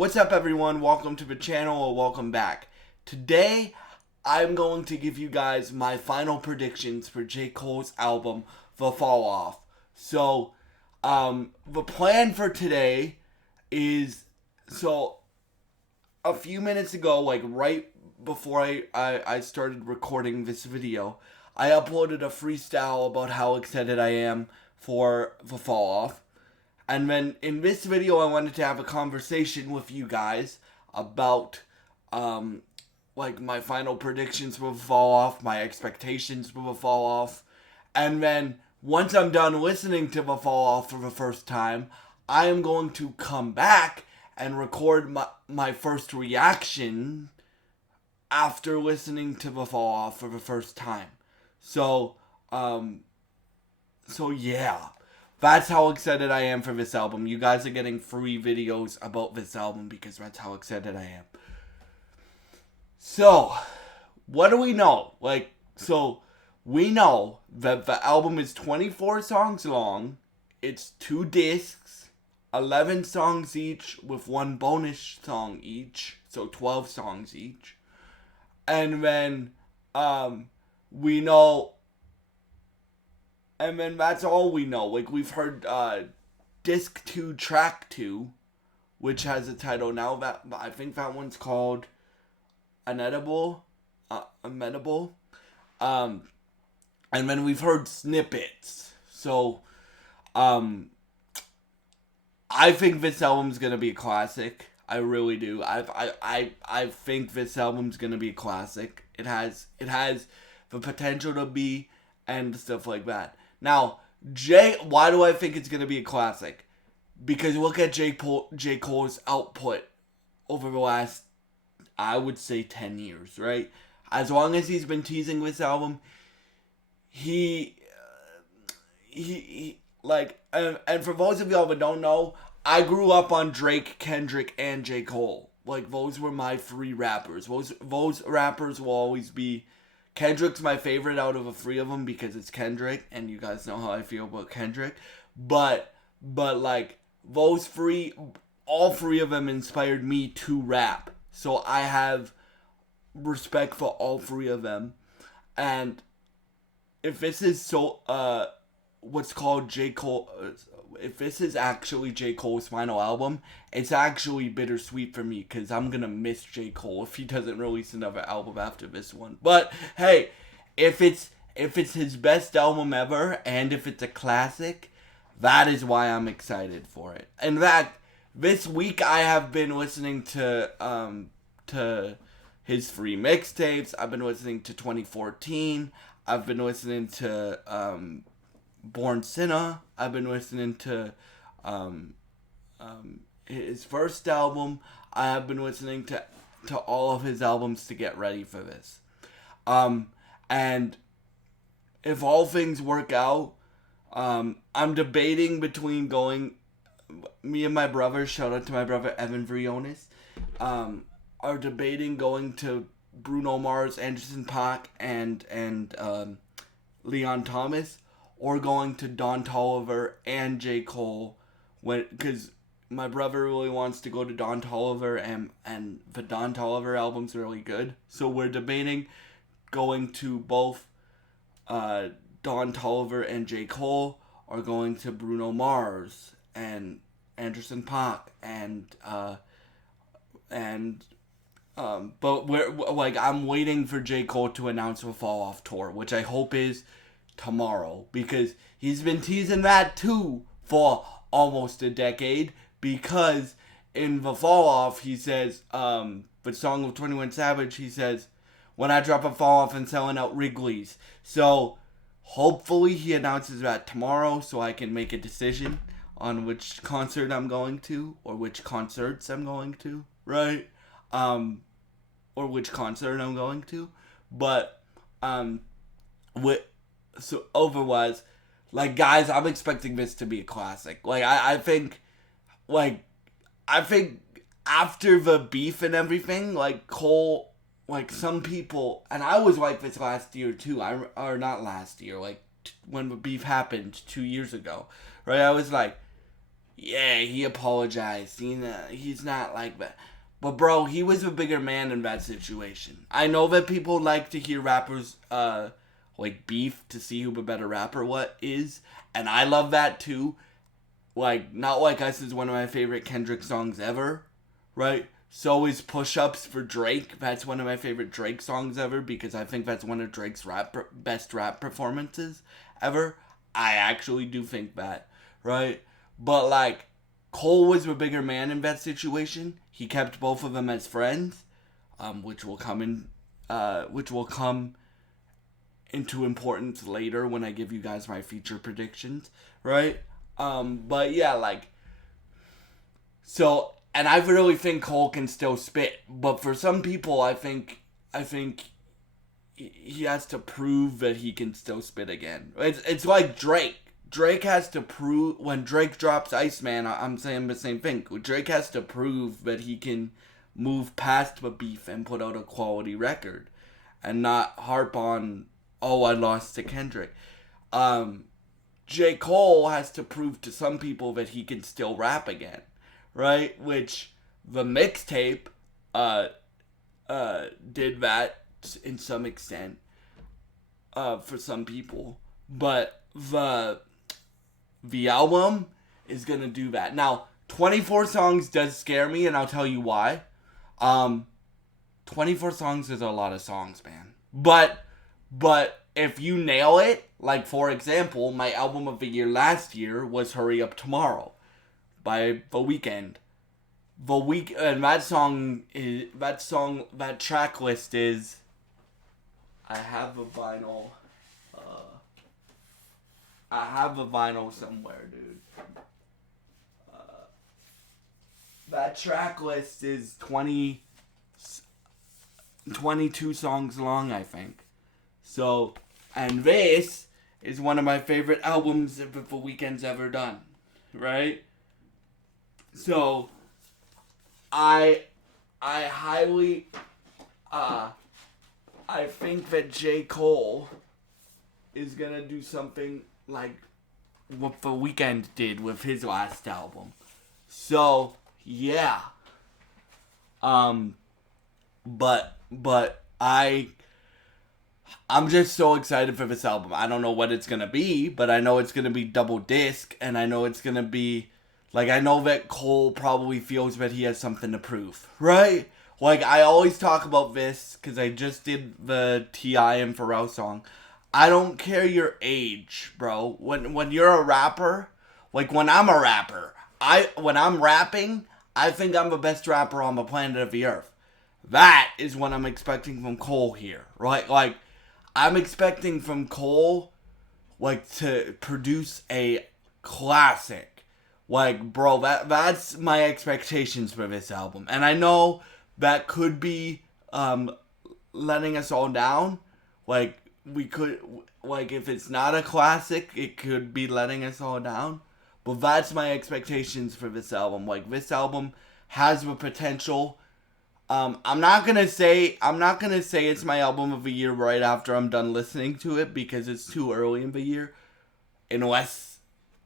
What's up, everyone? Welcome to the channel, or welcome back. Today, I'm going to give you guys my final predictions for J. Cole's album, The Fall Off. So, the plan for today is, a few minutes ago, like right before I started recording this video, I uploaded a freestyle about how excited I am for The Fall Off. And then in this video, I wanted to have a conversation with you guys about, my final predictions for the Fall Off, my expectations for the Fall Off. And then once I'm done listening to the Fall Off for the first time, I am going to come back and record my first reaction after listening to the Fall Off for the first time. So yeah. That's how excited I am for this album. You guys are getting free videos about this album because that's how excited I am. So, what do we know? We know that the album is 24 songs long. It's 2 discs, 11 songs each with 1 bonus song each. So 12 songs each. And then, we know... And then that's all we know. We've heard Disc 2, Track 2, which has a title now. That I think that one's called Amenable. And then we've heard snippets. So, I think this album's gonna be a classic. I really do. I think this album's gonna be a classic. It has the potential to be, and stuff like that. Now, why do I think it's going to be a classic? Because look at J. Cole's output over the last, I would say, 10 years, right? As long as he's been teasing this album, and for those of y'all that don't know, I grew up on Drake, Kendrick, and J. Cole. Those were my 3 rappers. Those rappers will always be... Kendrick's my favorite out of the 3 of them because it's Kendrick, and you guys know how I feel about Kendrick. But those 3, all 3 of them inspired me to rap. So I have respect for all 3 of them. And if this is what's called J. Cole, if this is actually J. Cole's final album, it's actually bittersweet for me because I'm gonna miss J. Cole if he doesn't release another album after this one. But hey, if it's his best album ever and if it's a classic, that is why I'm excited for it. In fact, this week I have been listening to his free mixtapes. I've been listening to 2014. I've been listening to Born Sinner. I've been listening to his first album. I have been listening to all of his albums to get ready for this. And if all things work out, I'm debating between going... Me and my brother, shout out to my brother Evan Briones, are debating going to Bruno Mars, Anderson .Paak, and Leon Thomas, or going to Don Toliver and J. Cole, because my brother really wants to go to Don Toliver, and the Don Toliver album's really good. So we're debating going to both Don Toliver and J. Cole, or going to Bruno Mars and Anderson .Paak, but I'm waiting for J. Cole to announce a Fall Off tour, which I hope is tomorrow, because he's been teasing that too for almost a decade, because in the Fall Off he says, the song of 21 Savage, he says, when I drop a Fall Off and selling out Wrigley's. So hopefully he announces that tomorrow so I can make a decision on which concert I'm going to, or which concerts I'm going to, right? Or which concert I'm going to. But so otherwise, guys, I'm expecting this to be a classic. I think after the beef and everything, Cole, some people, and I was like this last year too, or not last year, when the beef happened 2 years ago, right? I was like, Yeah, he apologized. He's not like that. But bro, he was a bigger man in that situation. I know that people like to hear rappers like beef to see who the better rapper what is, and I love that too. Like Not Like Us is one of my favorite Kendrick songs ever, right? So is Push Ups for Drake. That's one of my favorite Drake songs ever because I think that's one of Drake's best rap performances ever. I actually do think that, right? But like Cole was the bigger man in that situation. He kept both of them as friends, which will come into importance later when I give you guys my feature predictions, right? But yeah, like so, and I really think Cole can still spit, but for some people, I think he has to prove that he can still spit again. It's like Drake. Drake has to prove when Drake drops Iceman. I'm saying the same thing. Drake has to prove that he can move past the beef and put out a quality record, and not harp on I lost to Kendrick. Um, J. Cole has to prove to some people that he can still rap again, right? Which the mixtape uh, did that in some extent for some people, but the album is gonna do that. Now, 24 songs does scare me, and I'll tell you why. Um, 24 songs is a lot of songs, man. But if you nail it, like for example, my album of the year last year was "Hurry Up Tomorrow" by The Weeknd. And that track list is. I have a vinyl. I have a vinyl somewhere, dude. That track list is 22 songs long, I think. So, and this is one of my favorite albums that The Weeknd's ever done, right? So, I highly, I think that J. Cole is gonna do something like what The Weeknd did with his last album. So, yeah. Um, but I'm just so excited for this album. I don't know what it's gonna be, but I know it's gonna be double disc, and I know it's gonna be like I know that Cole probably feels that he has something to prove, right? Like I always talk about this because I just did the T.I. and Pharrell song. I don't care your age, bro. When you're a rapper, like when I'm a rapper, when I'm rapping, I think I'm the best rapper on the planet of the earth. That is what I'm expecting from Cole here, right? Like I'm expecting from Cole like to produce a classic. Like, bro, that's my expectations for this album. And I know that could be letting us all down. Like we could like if it's not a classic, it could be letting us all down. But that's my expectations for this album. Like this album has the potential. I'm not gonna say it's my album of the year right after I'm done listening to it because it's too early in the year. Unless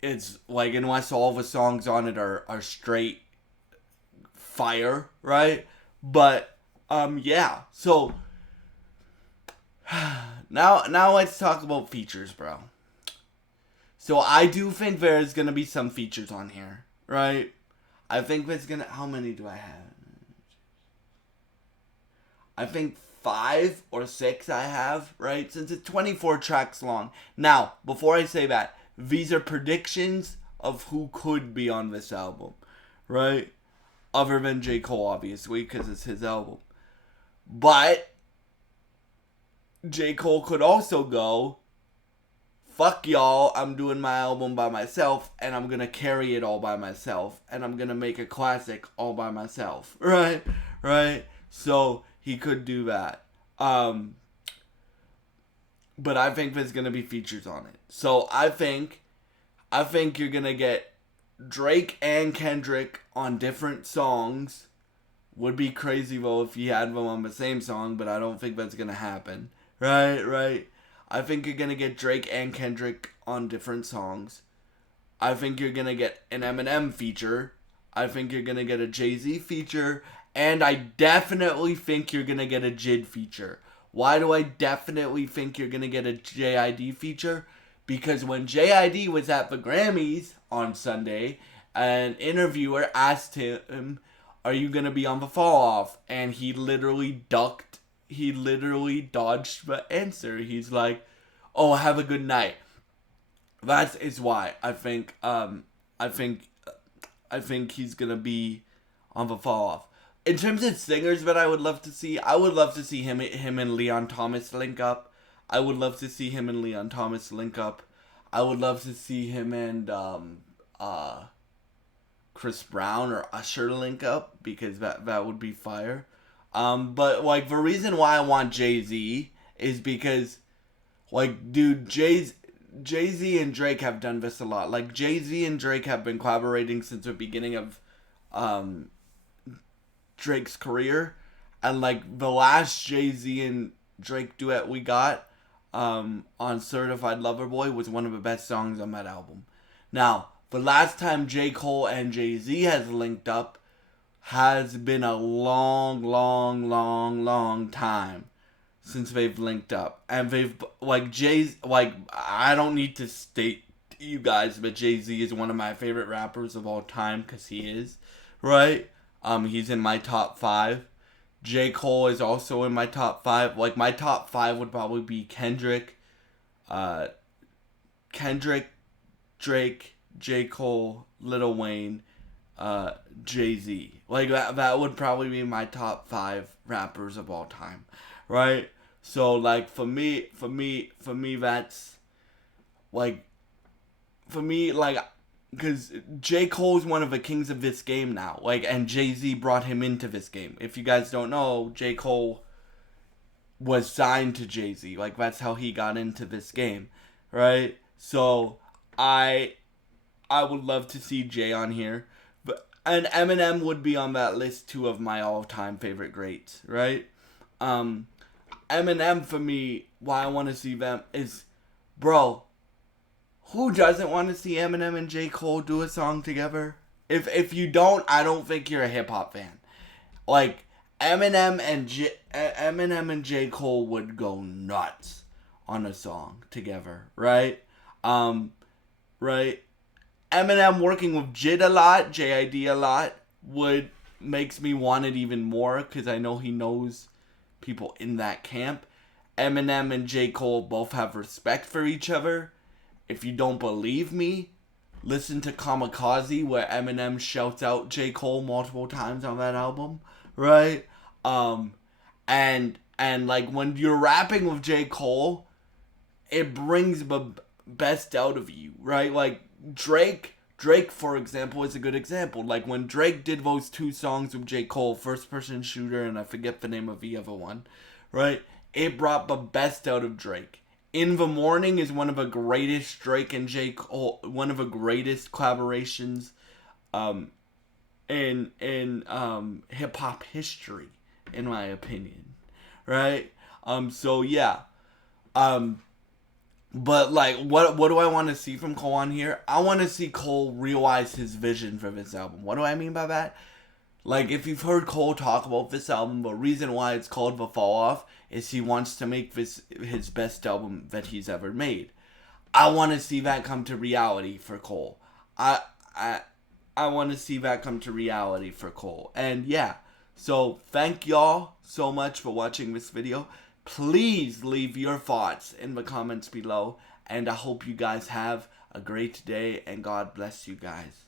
all the songs on it are straight fire, right? But yeah. So now let's talk about features, bro. So I do think there's gonna be some features on here, right? I think there's gonna. How many do I have? I think 5 or 6 I have, right? Since it's 24 tracks long. Now, before I say that, these are predictions of who could be on this album, right? Other than J. Cole, obviously, because it's his album. But J. Cole could also go, fuck y'all, I'm doing my album by myself, and I'm gonna carry it all by myself, and I'm gonna make a classic all by myself, right? Right? So he could do that. But I think there's gonna be features on it. So I think you're gonna get Drake and Kendrick on different songs. Would be crazy though if you had them on the same song, but I don't think that's gonna happen. Right. I think you're gonna get Drake and Kendrick on different songs. I think you're gonna get an Eminem feature. I think you're gonna get a Jay-Z feature. And I definitely think you're gonna get a JID feature. Why do I definitely think you're gonna get a JID feature? Because when JID was at the Grammys on Sunday, an interviewer asked him, "Are you gonna be on the fall off?" And he literally ducked. He literally dodged the answer. He's like, "Oh, have a good night." That is why I think he's gonna be on the fall off. In terms of singers that I would love to see, I would love to see him and Leon Thomas link up. I would love to see him and Leon Thomas link up. I would love to see him and Chris Brown or Usher link up, because that would be fire. But like, the reason why I want Jay-Z is because, like, dude, Jay-Z and Drake have done this a lot. Like, Jay-Z and Drake have been collaborating since the beginning of Drake's career, and like the last Jay-Z and Drake duet we got on Certified Lover Boy was one of the best songs on that album. Now, the last time J. Cole and Jay-Z has linked up has been a long time since they've linked up. And they've, like, I don't need to state to you guys, but Jay-Z is one of my favorite rappers of all time, because he is, right? He's in my top 5. J. Cole is also in my top 5. Like, my top 5 would probably be Kendrick, Drake, J. Cole, Lil Wayne, Jay-Z. Like, that would probably be my top 5 rappers of all time, right? So, like, for me, that's, like, because J. Cole's one of the kings of this game now. Like, and Jay-Z brought him into this game. If you guys don't know, J. Cole was signed to Jay-Z. Like, that's how he got into this game, right? So, I would love to see Jay on here. And Eminem would be on that list too of my all-time favorite greats, right? Eminem, for me, why I want to see them is, bro, who doesn't want to see Eminem and J. Cole do a song together? If you don't, I don't think you're a hip-hop fan. Like, Eminem and J. Cole would go nuts on a song together, right? Right? Eminem working with JID a lot, JID a lot, makes me want it even more, because I know he knows people in that camp. Eminem and J. Cole both have respect for each other. If you don't believe me, listen to Kamikaze, where Eminem shouts out J. Cole multiple times on that album, right? And like, when you're rapping with J. Cole, it brings the best out of you, right? Like, Drake, for example, is a good example. Like, when Drake did those 2 songs with J. Cole, First Person Shooter, and I forget the name of the other one, right? It brought the best out of Drake. In the Morning is one of the greatest Drake and J. Cole, one of the greatest collaborations in hip hop history, in my opinion, right? So yeah. But like, what do I want to see from Cole on here? I want to see Cole realize his vision for this album. What do I mean by that? Like, if you've heard Cole talk about this album, the reason why it's called The Fall Off is he wants to make this his best album that he's ever made. I want to see that come to reality for Cole. I want to see that come to reality for Cole. And yeah, so thank y'all so much for watching this video. Please leave your thoughts in the comments below, and I hope you guys have a great day, and God bless you guys.